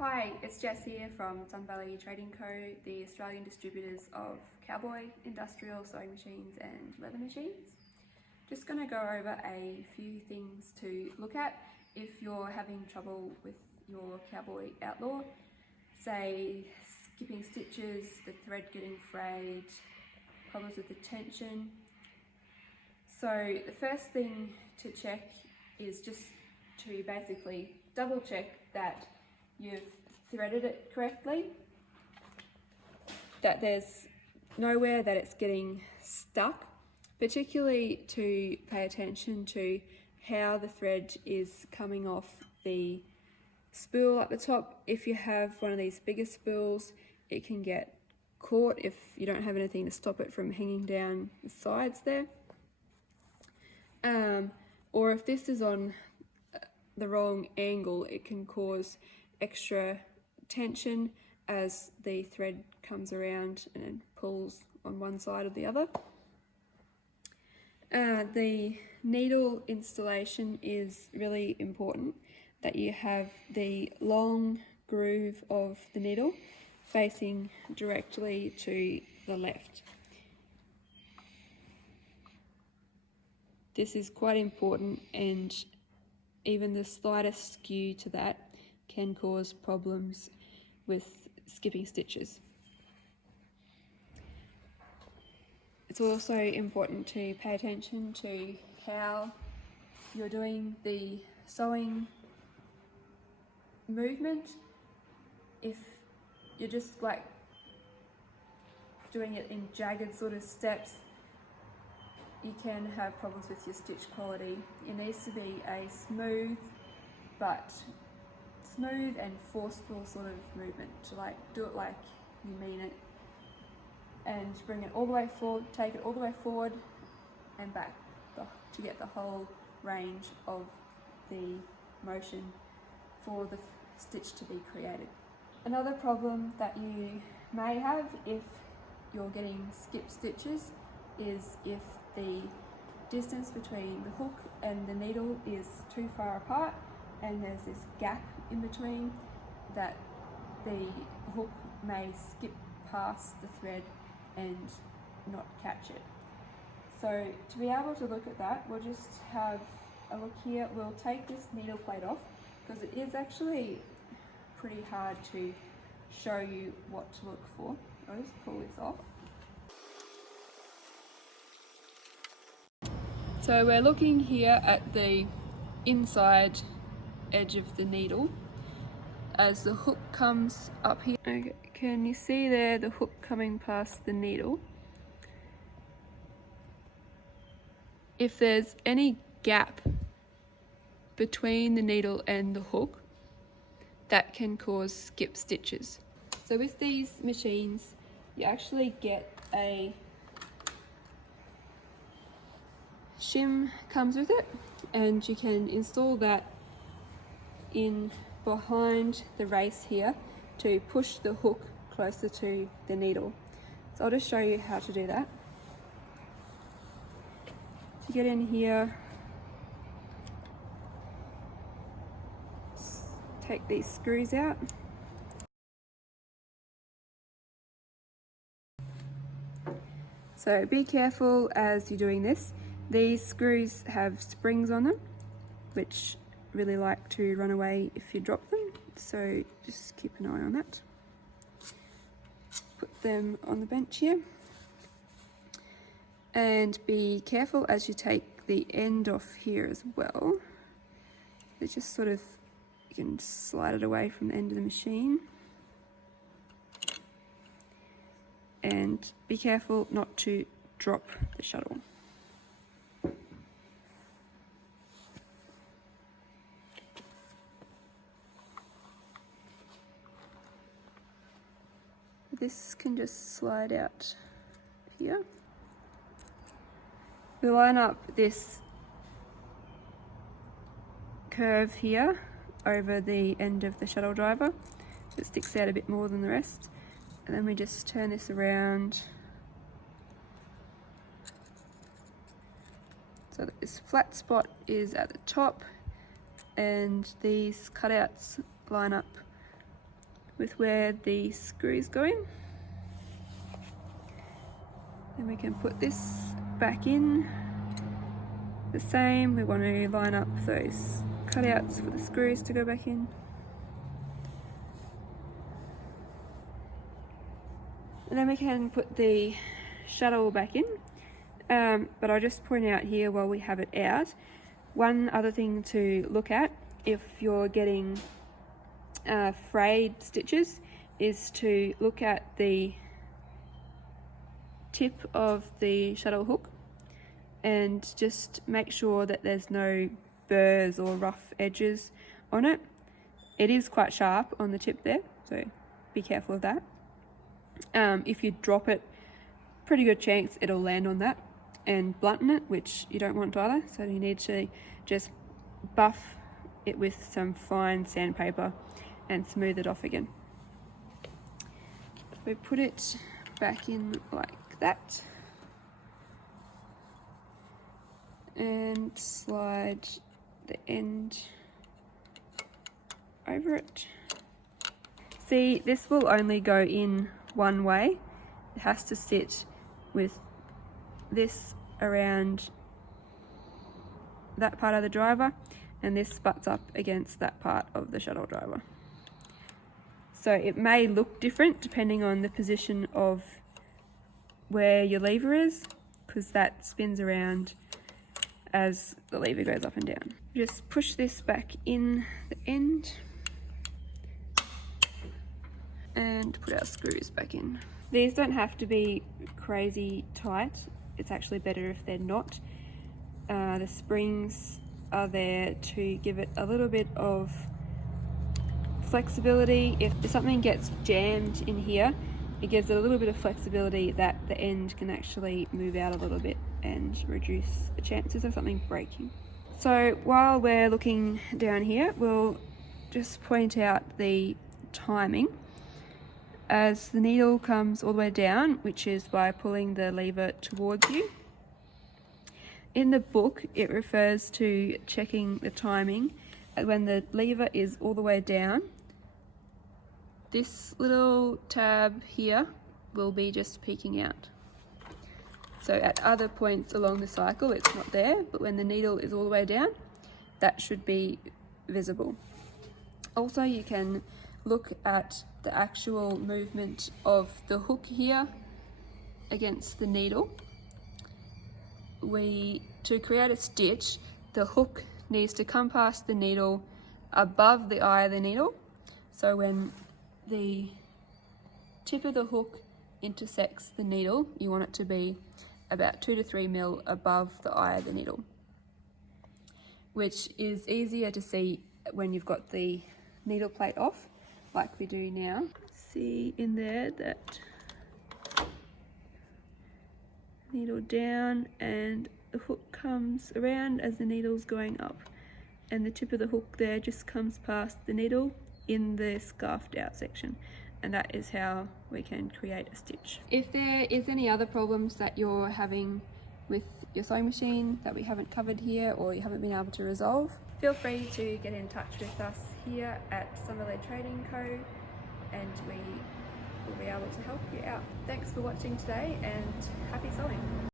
Hi, it's Jess here from Sun Valley Trading Co., the Australian distributors of Cowboy, industrial sewing machines and leather machines. Just going to go over a few things to look at if you're having trouble with your Cowboy Outlaw, say skipping stitches, the thread getting frayed, problems with the tension. So the first thing to check is just to basically double check that you've threaded it correctly, that there's nowhere that it's getting stuck, particularly to pay attention to how the thread is coming off the spool at the top. If you have one of these bigger spools, it can get caught if you don't have anything to stop it from hanging down the sides there. Or if this is on the wrong angle, it can cause extra tension as the thread comes around and pulls on one side or the other. The needle installation is really important, that you have the long groove of the needle facing directly to the left. This is quite important, and even the slightest skew to that can cause problems with skipping stitches. It's also important to pay attention to how you're doing the sewing movement. If you're just like doing it in jagged sort of steps, you can have problems with your stitch quality. It needs to be a smooth and forceful sort of movement, to like do it like you mean it, and bring it all the way forward, take it all the way forward and back to get the whole range of the motion for the stitch to be created. Another problem that you may have if you're getting skip stitches is if the distance between the hook and the needle is too far apart and there's this gap in between, that the hook may skip past the thread and not catch it. So to be able to look at that, we'll just have a look here. We'll take this needle plate off because it is actually pretty hard to show you what to look for. I'll just pull this off. So we're looking here at the inside edge of the needle as the hook comes up here. Okay, can you see there the hook coming past the needle? If there's any gap between the needle and the hook, that can cause skip stitches. So with these machines, you actually get a shim comes with it, and you can install that in behind the race here to push the hook closer to the needle. So I'll just show you how to do that. To get in here, take these screws out. So be careful as you're doing this. These screws have springs on them, which really like to run away if you drop them, so just keep an eye on that. Put them on the bench here, and be careful as you take the end off here as well. It's just sort of, you can slide it away from the end of the machine, and be careful not to drop the shuttle. This can just slide out here. We line up this curve here over the end of the shuttle driver. It sticks out a bit more than the rest. And then we just turn this around so that this flat spot is at the top and these cutouts line up with where the screws go in. Then we can put this back in. The same, we want to line up those cutouts for the screws to go back in. And then we can put the shuttle back in. But I'll just point out here while we have it out, one other thing to look at if you're getting frayed stitches is to look at the tip of the shuttle hook and just make sure that there's no burrs or rough edges on it. It is quite sharp on the tip there, so be careful of that. If you drop it, pretty good chance it'll land on that and blunten it, which you don't want either, so you need to just buff it with some fine sandpaper and smooth it off again. We put it back in like that and slide the end over it. See, this will only go in one way. It has to sit with this around that part of the driver, and this butts up against that part of the shuttle driver. So it may look different depending on the position of where your lever is, because that spins around as the lever goes up and down. Just push this back in the end and put our screws back in. These don't have to be crazy tight. It's actually better if they're not. The springs are there to give it a little bit of flexibility. If something gets jammed in here, it gives it a little bit of flexibility that the end can actually move out a little bit and reduce the chances of something breaking. So while we're looking down here, we'll just point out the timing. As the needle comes all the way down, which is by pulling the lever towards you. In the book, it refers to checking the timing when the lever is all the way down. This little tab here will be just peeking out. So at other points along the cycle, it's not there, but when the needle is all the way down, that should be visible. Also, you can look at the actual movement of the hook here against the needle. To create a stitch, the hook needs to come past the needle above the eye of the needle. So when the tip of the hook intersects the needle, you want it to be about 2 to 3 mil above the eye of the needle, which is easier to see when you've got the needle plate off, like we do now. See in there that needle down and the hook comes around as the needle's going up, and the tip of the hook there just comes past the needle in the scarfed out section, and that is how we can create a stitch. If there is any other problems that you're having with your sewing machine that we haven't covered here or you haven't been able to resolve, feel free to get in touch with us here at Summerled Trading Co, and we will be able to help you out. Thanks for watching today and happy sewing!